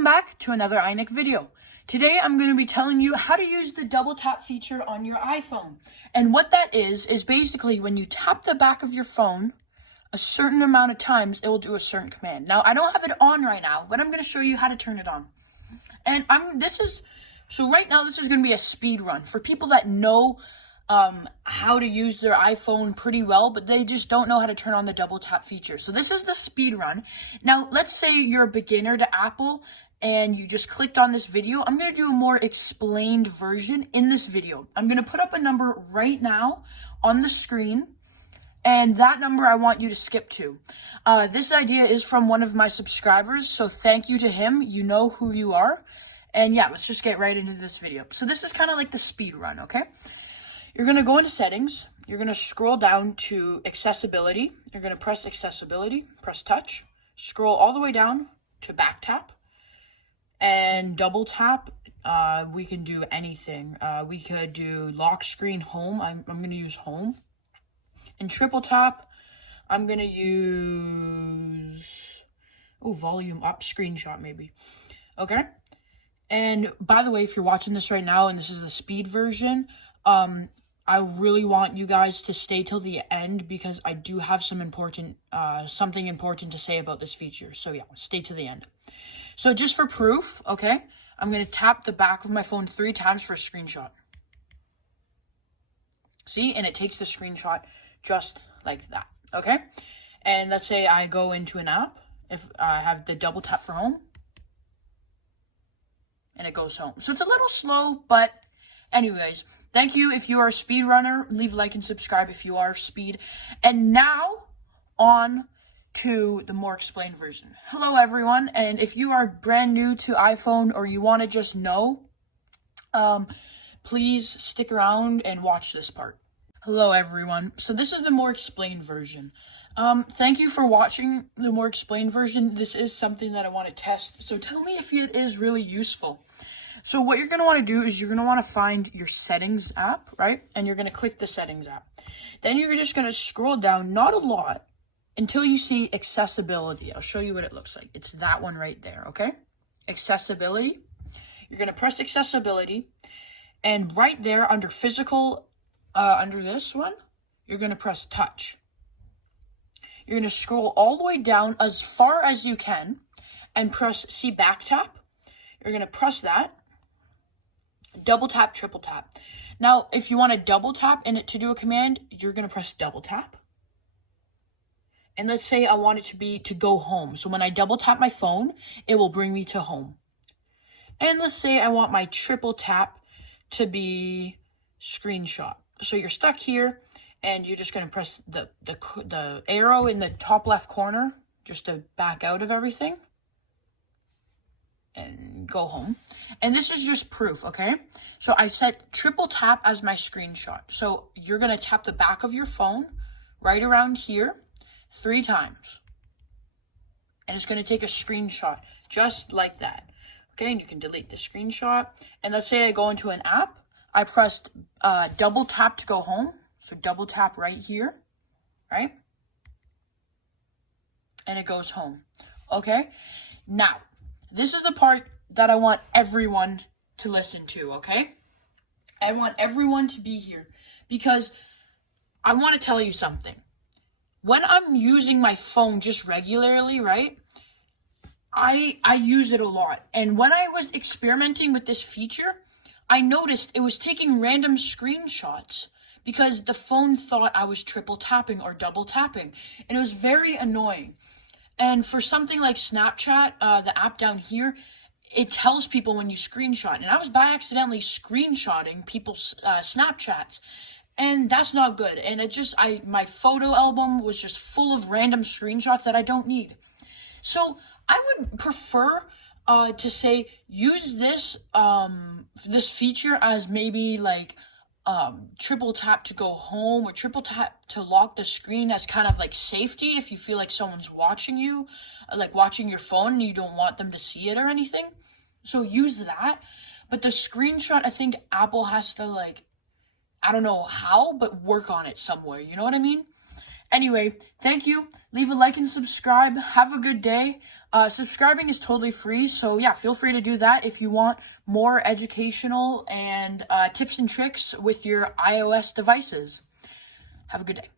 Welcome back to another iNick video. Today I'm going to be telling you how to use the double tap feature on your iPhone. And what that is basically when you tap the back of your phone a certain amount of times, it will do a certain command. Now, I don't have it on right now, but I'm going to show you how to turn it on. And right now this is going to be a speed run for people that know how to use their iPhone pretty well, but they just don't know how to turn on the double tap feature. So this is the speed run. Now, let's say you're a beginner to Apple and you just clicked on this video. I'm going to do a more explained version in this video. I'm going to put up a number right now on the screen, and that number I want you to skip to. This idea is from one of my subscribers, so thank you to him. You know who you are. And yeah, let's just get right into this video. So this is kind of like the speed run, okay? You're going to go into settings. You're going to scroll down to accessibility. You're going to press accessibility, press touch, scroll all the way down to back tap, and double tap. We can do anything. We could do lock screen home. I'm going to use home. And triple tap, I'm going to use, volume up, screenshot maybe. Okay. And by the way, if you're watching this right now and this is the speed version, I really want you guys to stay till the end because I do have something important to say about this feature. So yeah, stay to the end. So just for proof, okay, I'm going to tap the back of my phone 3 times for a screenshot. See, and it takes the screenshot just like that, okay? And let's say I go into an app, if I have the double tap for home, and it goes home. So it's a little slow, but anyways, thank you. If you are a speed runner, leave a like and subscribe if you are speed. And now on to the more explained version. Hello everyone, and if you are brand new to iPhone or you want to just know, please stick around and watch this part. Hello everyone. So this is the more explained version. Thank you for watching the more explained version. This is something that I want to test, so tell me if it is really useful. So what you're going to want to do is you're going to want to find your settings app, right? And you're going to click the settings app. Then you're just going to scroll down, not a lot, until you see accessibility. I'll show you what it looks like. It's that one right there, okay? Accessibility. You're going to press accessibility. And right there under physical, under this one, you're going to press touch. You're going to scroll all the way down as far as you can and press see back tap. You're going to press that. Double tap, triple tap. Now, if you want to double tap in it to do a command, you're going to press double tap. And let's say I want it to go home. So when I double tap my phone, it will bring me to home. And let's say I want my triple tap to be screenshot. So you're stuck here and you're just going to press the arrow in the top left corner just to back out of everything and go home. And this is just proof, okay? So I set triple tap as my screenshot. So you're going to tap the back of your phone right around here 3 times. And it's going to take a screenshot just like that. Okay, and you can delete the screenshot. And let's say I go into an app. I pressed double tap to go home. So double tap right here, right? And it goes home. Okay? Now, this is the part that I want everyone to listen to, okay? I want everyone to be here because I want to tell you something. When I'm using my phone just regularly, right, I use it a lot. And when I was experimenting with this feature, I noticed it was taking random screenshots because the phone thought I was triple tapping or double tapping. And it was very annoying. And for something like Snapchat, the app down here, it tells people when you screenshot. And I was by accidentally screenshotting people's Snapchats. And that's not good. And my photo album was just full of random screenshots that I don't need. So I would prefer to say use this feature as maybe like triple tap to go home or triple tap to lock the screen as kind of like safety if you feel like someone's watching you, like watching your phone and you don't want them to see it or anything. So use that. But the screenshot, I think Apple has to I don't know how, but work on it somewhere. You know what I mean? Anyway, thank you. Leave a like and subscribe. Have a good day. Subscribing is totally free, so yeah, feel free to do that if you want more educational and tips and tricks with your iOS devices. Have a good day.